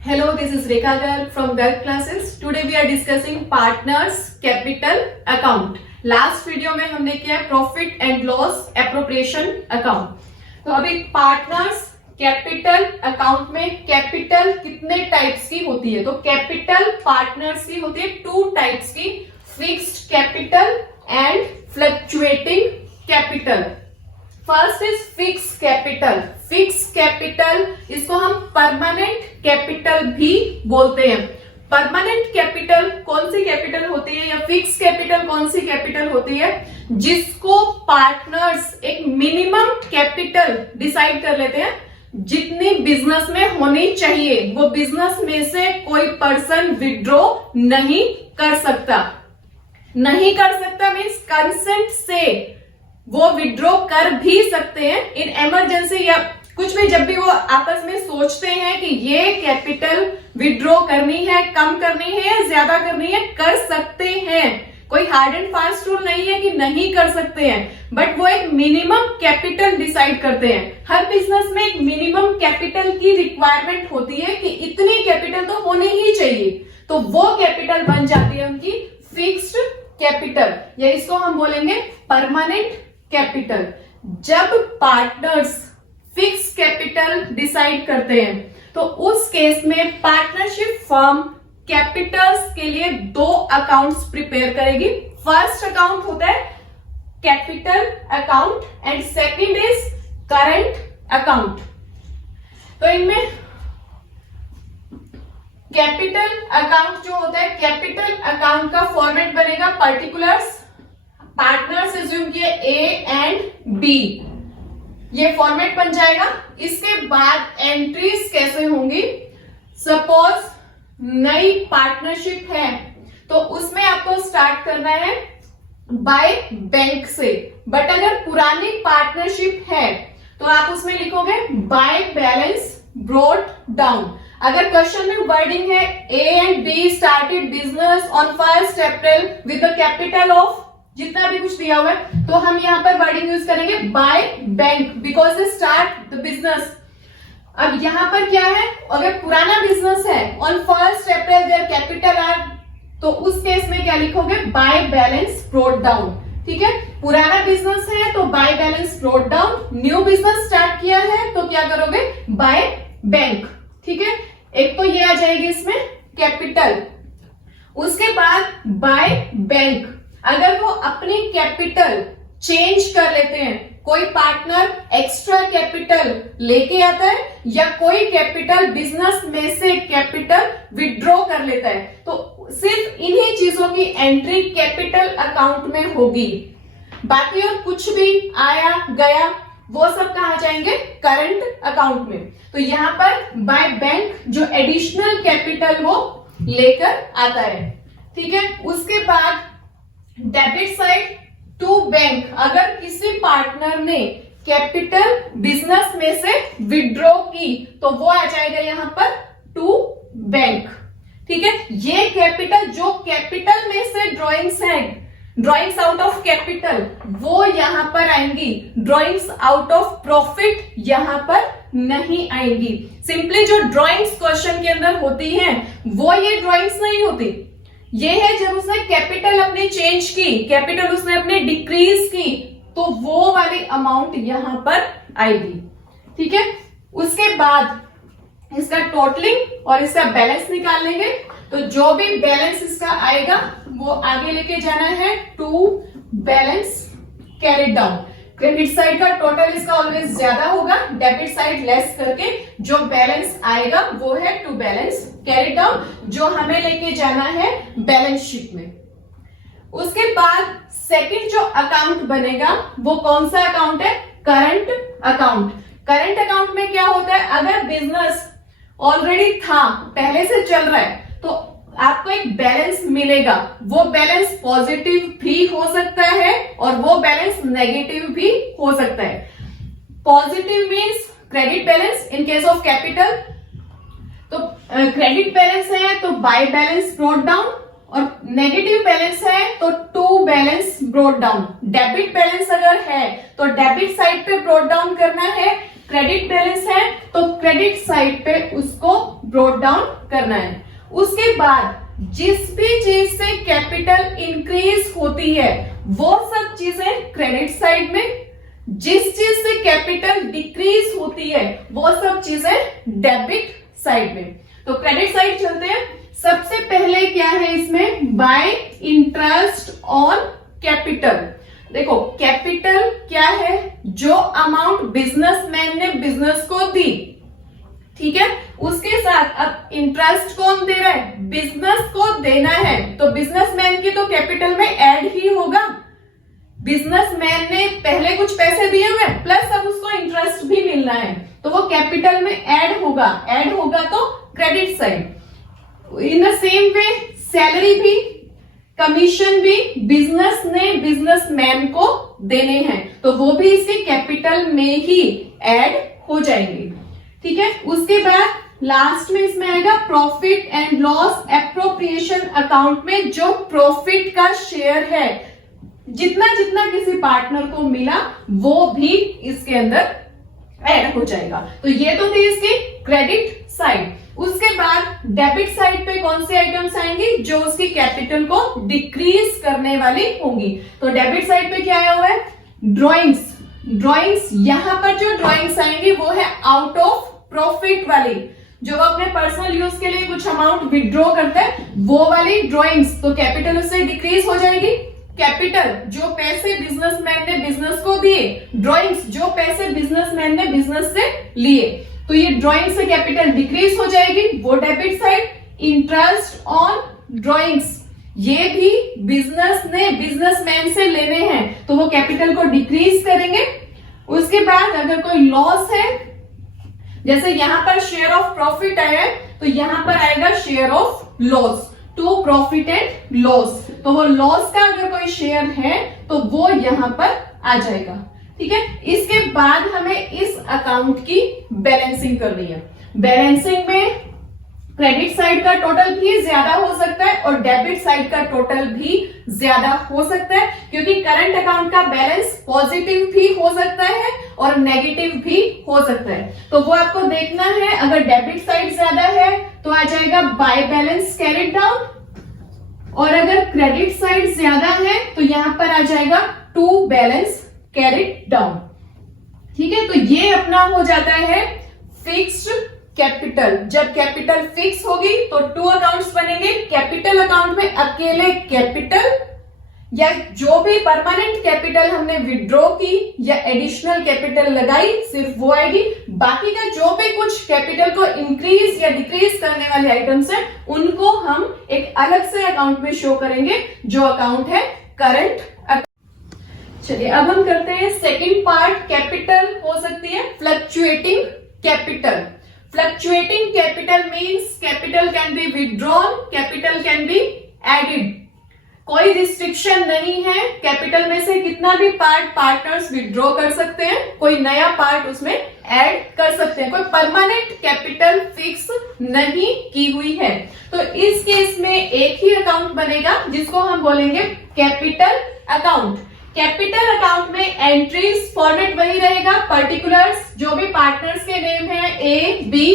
Hello, this is Rekha Garg from Garg Classes. Today we are discussing partners capital account. Last video में हमने किया profit and loss appropriation account. तो अभी partners capital account में capital कितने types की होती है? तो कैपिटल पार्टनर्स की होती है टू टाइप्स की, fixed capital and fluctuating capital. First is fix capital. Fix capital इसको हम परमानेंट कैपिटल भी बोलते हैं. परमानेंट कैपिटल कौन सी कैपिटल होती है या फिक्स कैपिटल कौन सी कैपिटल होती है? जिसको पार्टनर्स एक मिनिमम कैपिटल डिसाइड कर लेते हैं जितनी बिजनेस में होनी चाहिए. वो बिजनेस में से कोई पर्सन विड्रॉ नहीं कर सकता. नहीं कर सकता मीन्स कंसेंट से वो विड्रॉ कर भी सकते हैं. इन इमरजेंसी या कुछ भी जब भी वो आपस में सोचते हैं कि ये कैपिटल विड्रॉ करनी है, कम करनी है या ज्यादा करनी है, कर सकते हैं. कोई हार्ड एंड फास्ट रूल नहीं है कि नहीं कर सकते हैं, बट वो एक मिनिमम कैपिटल डिसाइड करते हैं. हर बिजनेस में एक मिनिमम कैपिटल की रिक्वायरमेंट होती है कि इतनी कैपिटल तो होनी ही चाहिए. तो वो कैपिटल बन जाती है उनकी फिक्स्ड कैपिटल, या इसको हम बोलेंगे परमानेंट कैपिटल. जब पार्टनर्स फिक्स कैपिटल डिसाइड करते हैं तो उस केस में पार्टनरशिप फर्म कैपिटल्स के लिए दो अकाउंट्स प्रिपेयर करेगी. फर्स्ट अकाउंट होता है capital account and second is current account. तो इनमें कैपिटल अकाउंट जो होता है, कैपिटल अकाउंट का फॉर्मेट बनेगा पर्टिकुलर्स. पार्टनर्स एज्यूम किए ए एंड बी, ये फॉर्मेट बन जाएगा. इसके बाद एंट्रीज कैसे होंगी? सपोज नई पार्टनरशिप है तो उसमें आपको स्टार्ट करना है बाय बैंक से. बट अगर पुरानी पार्टनरशिप है तो आप उसमें लिखोगे बाय बैलेंस ब्रॉट डाउन. अगर क्वेश्चन में वर्डिंग है A and be started business on 1 April with the capital of जितना भी कुछ दिया हुआ है, तो हम यहाँ पर वर्डिंग यूज करेंगे by bank because they start the business. अब यहाँ पर क्या है, अगर पुराना बिजनेस है on 1 April their capital R, तो उस केस में क्या लिखोगे? Bye balance brought down. ठीक है, पुराना बिजनेस है तो by balance brought down. New business start किया है तो क्या करोगे? By bank. ठीक है, एक तो ये आ जाएगी इसमें कैपिटल. उसके बाद बाय बैंक. अगर वो अपनी कैपिटल चेंज कर लेते हैं, कोई पार्टनर एक्स्ट्रा कैपिटल लेके आता है या कोई कैपिटल बिजनेस में से कैपिटल विड्रॉ कर लेता है, तो सिर्फ इन्हीं चीजों की एंट्री कैपिटल अकाउंट में होगी. बाकी और कुछ भी आया गया वो सब कहा जाएंगे? करंट अकाउंट में. तो यहां पर बाय बैंक जो एडिशनल कैपिटल वो लेकर आता है. ठीक है, उसके बाद डेबिट साइड टू बैंक. अगर किसी पार्टनर ने कैपिटल बिजनेस में से विड्रॉ की तो वो आ जाएगा यहां पर टू बैंक. ठीक है, ये कैपिटल जो कैपिटल में से ड्रॉइंग्स हैं, ड्रॉइंग्स आउट ऑफ कैपिटल, वो यहां पर आएंगी. ड्रॉइंग्स आउट ऑफ प्रॉफिट यहां पर नहीं आएंगी. सिंपली जो ड्रॉइंग्स क्वेश्चन के अंदर होती हैं वो ये ड्रॉइंग्स नहीं होती. ये है जब उसने कैपिटल अपनी चेंज की, कैपिटल उसने अपनी डिक्रीज की, तो वो वाली अमाउंट यहां पर आएगी. ठीक है, उसके बाद इसका टोटलिंग और इसका बैलेंस निकाल लेंगे. तो जो भी बैलेंस इसका आएगा वो आगे लेके जाना है to balance carried down. Credit side का टोटल इसका ऑलवेज ज्यादा होगा, डेबिट साइड लेस करके जो बैलेंस आएगा वो है टू बैलेंस कैरी डाउन, जो हमें लेके जाना है बैलेंस शीट में. उसके बाद सेकंड जो अकाउंट बनेगा वो कौन सा अकाउंट है? Current account. करंट अकाउंट में क्या होता है, अगर बिजनेस ऑलरेडी था, पहले से चल रहा है, तो आपको एक बैलेंस मिलेगा. वो बैलेंस पॉजिटिव भी हो सकता है और वो बैलेंस नेगेटिव भी हो सकता है. Positive means credit balance in case of capital. तो क्रेडिट बैलेंस है तो बाय बैलेंस ब्रॉट डाउन, और नेगेटिव बैलेंस है तो to balance brought down. Debit balance अगर है तो डेबिट साइड पे ब्रॉट डाउन करना है, क्रेडिट बैलेंस है तो क्रेडिट साइड पे उसको ब्रॉट डाउन करना है। उसके बाद जिस भी चीज से कैपिटल इंक्रीज होती है वो सब चीजें क्रेडिट साइड में, जिस चीज से कैपिटल डिक्रीज होती है वो सब चीजें डेबिट साइड में। तो क्रेडिट साइड चलते हैं। सबसे पहले क्या है इसमें, बाय इंटरेस्ट ऑन कैपिटल। देखो कैपिटल क्या है, जो अमाउंट बिजनेसमैन ने बिजनेस को दी, ठीक है, उसके साथ अब इंटरेस्ट कौन दे रहा है, बिजनेस को देना है, तो बिजनेसमैन की तो कैपिटल में ऐड ही होगा। बिजनेसमैन ने पहले कुछ पैसे दिए हुए प्लस अब उसको इंटरेस्ट भी मिलना है तो वो कैपिटल में ऐड होगा तो credit side. In the same way salary भी, कमीशन भी बिजनेस ने बिजनेसमैन को देने हैं तो वो भी इसके कैपिटल में ही ऐड हो जाएंगे, ठीक है। उसके बाद लास्ट में इसमें आएगा profit and loss appropriation account में जो प्रॉफिट का शेयर है, जितना जितना किसी पार्टनर को मिला वो भी इसके अंदर ऐड हो जाएगा। तो ये तो थी इसकी क्रेडिट साइड। उसके बाद डेबिट साइड पे कौन से आइटम्स आएंगे, जो उसकी कैपिटल को डिक्रीज करने वाली होंगी। तो डेबिट साइड पे क्या आया हुआ है, ड्रॉइंग्स। यहां पर जो ड्रॉइंग्स आएंगी वो है आउट ऑफ प्रॉफिट वाली, जो अपने पर्सनल यूज के लिए कुछ अमाउंट विड्रॉ करते हैं वो वाली ड्रॉइंग्स, तो कैपिटल उससे डिक्रीज हो जाएगी। कैपिटल जो पैसे बिजनेसमैन ने बिजनेस को दिए, ड्रॉइंग्स जो पैसे बिजनेसमैन ने बिजनेस से लिए, तो ये ड्रॉइंग से कैपिटल डिक्रीज हो जाएगी, वो debit side. Interest on drawings, ये भी बिजनेस ने बिजनेसमैन से लेने हैं तो वो कैपिटल को डिक्रीज करेंगे। उसके बाद अगर कोई लॉस है, जैसे यहां पर शेयर ऑफ प्रॉफिट आया है तो यहां पर आएगा share of loss, to profit and loss, तो वो लॉस का अगर कोई शेयर है तो वो यहां पर आ जाएगा, ठीक है। इसके बाद हमें इस अकाउंट की बैलेंसिंग करनी है। बैलेंसिंग में क्रेडिट साइड का टोटल भी ज्यादा हो सकता है और डेबिट साइड का टोटल भी ज्यादा हो सकता है, क्योंकि करंट अकाउंट का बैलेंस पॉजिटिव भी हो सकता है और नेगेटिव भी हो सकता है। तो वो आपको देखना है। अगर डेबिट साइड ज्यादा है तो आ जाएगा बाय बैलेंस कैरिड डाउन, और अगर क्रेडिट साइड ज्यादा है तो यहां पर आ जाएगा टू बैलेंस कैरिड डाउन, ठीक है। तो ये अपना हो जाता है फिक्स्ड कैपिटल। जब कैपिटल फिक्स होगी तो टू अकाउंट्स बनेंगे। कैपिटल अकाउंट में अकेले कैपिटल या जो भी परमानेंट कैपिटल हमने विड्रॉ की या एडिशनल कैपिटल लगाई सिर्फ वो आएगी। बाकी का जो भी कुछ कैपिटल को इंक्रीज या डिक्रीज करने वाले आइटम्स है उनको हम एक अलग से अकाउंट में शो करेंगे, जो अकाउंट है करंट अकाउंट। चलिए अब हम करते हैं सेकंड पार्ट। कैपिटल हो सकती है fluctuating capital. Fluctuating capital means capital can be withdrawn, capital can be added. कोई रिस्ट्रिक्शन नहीं है, कैपिटल में से कितना भी पार्ट पार्टनर्स विड्रॉ कर सकते हैं, कोई नया पार्ट उसमें ऐड कर सकते हैं। कोई परमानेंट कैपिटल फिक्स नहीं की हुई है। तो इस केस में एक ही अकाउंट बनेगा जिसको हम बोलेंगे कैपिटल अकाउंट। कैपिटल अकाउंट में एंट्रीज फॉर्मेट वही रहेगा, पर्टिकुलर्स जो भी पार्टनर्स के नेम है ए बी,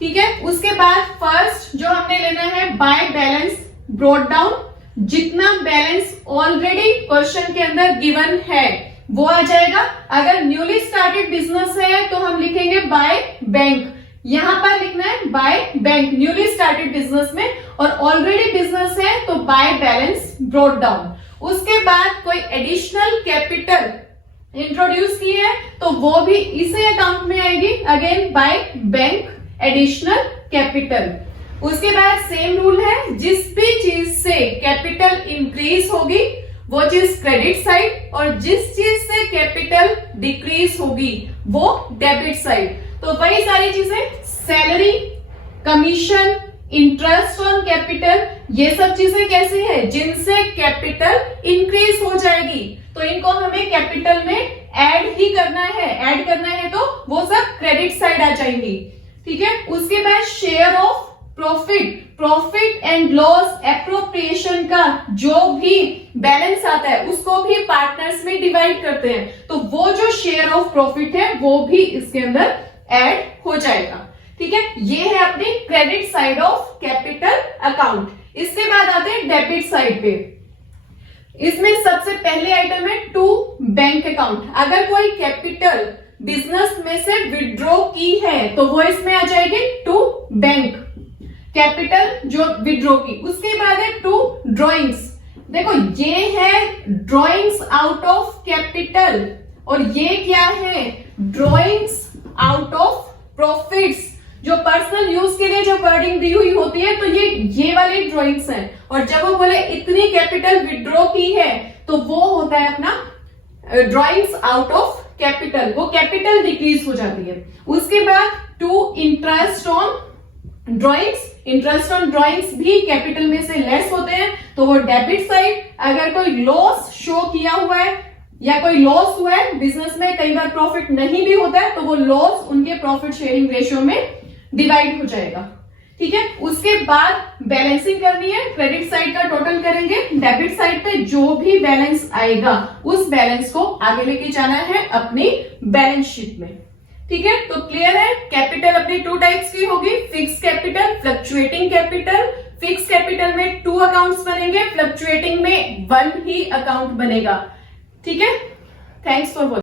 ठीक है। उसके बाद फर्स्ट जो हमने लेना है बाय बैलेंस ब्रॉट डाउन, जितना बैलेंस ऑलरेडी क्वेश्चन के अंदर गिवन है वो आ जाएगा। अगर न्यूली स्टार्टेड बिजनेस है तो हम लिखेंगे बाय बैंक, यहां पर लिखना है by bank newly started business में, और ऑलरेडी बिजनेस है तो बाय बैलेंस ब्रॉट डाउन। उसके बाद कोई एडिशनल कैपिटल इंट्रोड्यूस की है तो वो भी इसी अकाउंट में आएगी, again by bank additional capital. उसके बाद सेम रूल है, जिस भी चीज से कैपिटल इंक्रीज होगी वो चीज क्रेडिट साइड, और जिस चीज से कैपिटल डिक्रीज होगी वो डेबिट साइड। तो वही सारी चीजें, salary, commission, interest on capital, ये सब चीजें कैसी है, जिनसे कैपिटल इंक्रीज हो जाएगी, तो इनको हमें कैपिटल में ऐड ही करना है। ऐड करना है तो वो सब क्रेडिट साइड आ जाएंगी, ठीक है। उसके बाद share of profit, profit and loss appropriation का जो भी बैलेंस आता है उसको भी पार्टनर्स में डिवाइड करते हैं, तो वो जो शेयर ऑफ प्रॉफिट है वो भी इसके अंदर ऐड हो जाएगा। ठीक है, ये है अपनी credit side of capital account. इसके बाद आते हैं डेबिट साइड पे। इसमें सबसे पहले आइटम है टू बैंक अकाउंट। अगर कोई कैपिटल बिजनेस में से विड्रॉ की है तो वो इसमें आ जाएगी टू बैंक कैपिटल जो विड्रॉ की। उसके बाद है टू ड्रॉइंग्स। देखो ये है ड्रॉइंग्स आउट ऑफ कैपिटल और ये क्या है, ड्रॉइंग्स आउट ऑफ प्रॉफिट्स। जो पर्सनल यूज के लिए जो वर्डिंग दी हुई होती है तो ये वाली ड्रॉइंग्स हैं, और जब वो बोले इतनी कैपिटल विड्रॉ की है तो वो होता है अपना ड्रॉइंग्स आउट ऑफ कैपिटल, वो कैपिटल डिक्रीज हो जाती है। उसके बाद to interest on drawings. Interest on drawings भी कैपिटल में से लेस होते हैं तो वो डेबिट साइड। अगर कोई लॉस शो किया हुआ है या कोई लॉस हुआ है बिजनेस में, कई बार प्रॉफिट नहीं भी होता है, तो वो लॉस उनके प्रॉफिट शेयरिंग रेशियो में डिवाइड हो जाएगा। ठीक है, उसके बाद बैलेंसिंग करनी है, क्रेडिट साइड का टोटल करेंगे, डेबिट साइड पे जो भी बैलेंस आएगा उस बैलेंस को आगे लेके जाना है अपनी बैलेंस शीट में। ठीक है, तो क्लियर है, कैपिटल अपनी टू टाइप्स की होगी, fix capital, fluctuating capital. Fix capital में टू अकाउंट्स बनेंगे, फ्लक्चुएटिंग में वन ही अकाउंट बनेगा। ठीक है, थैंक्स फॉर वॉचिंग।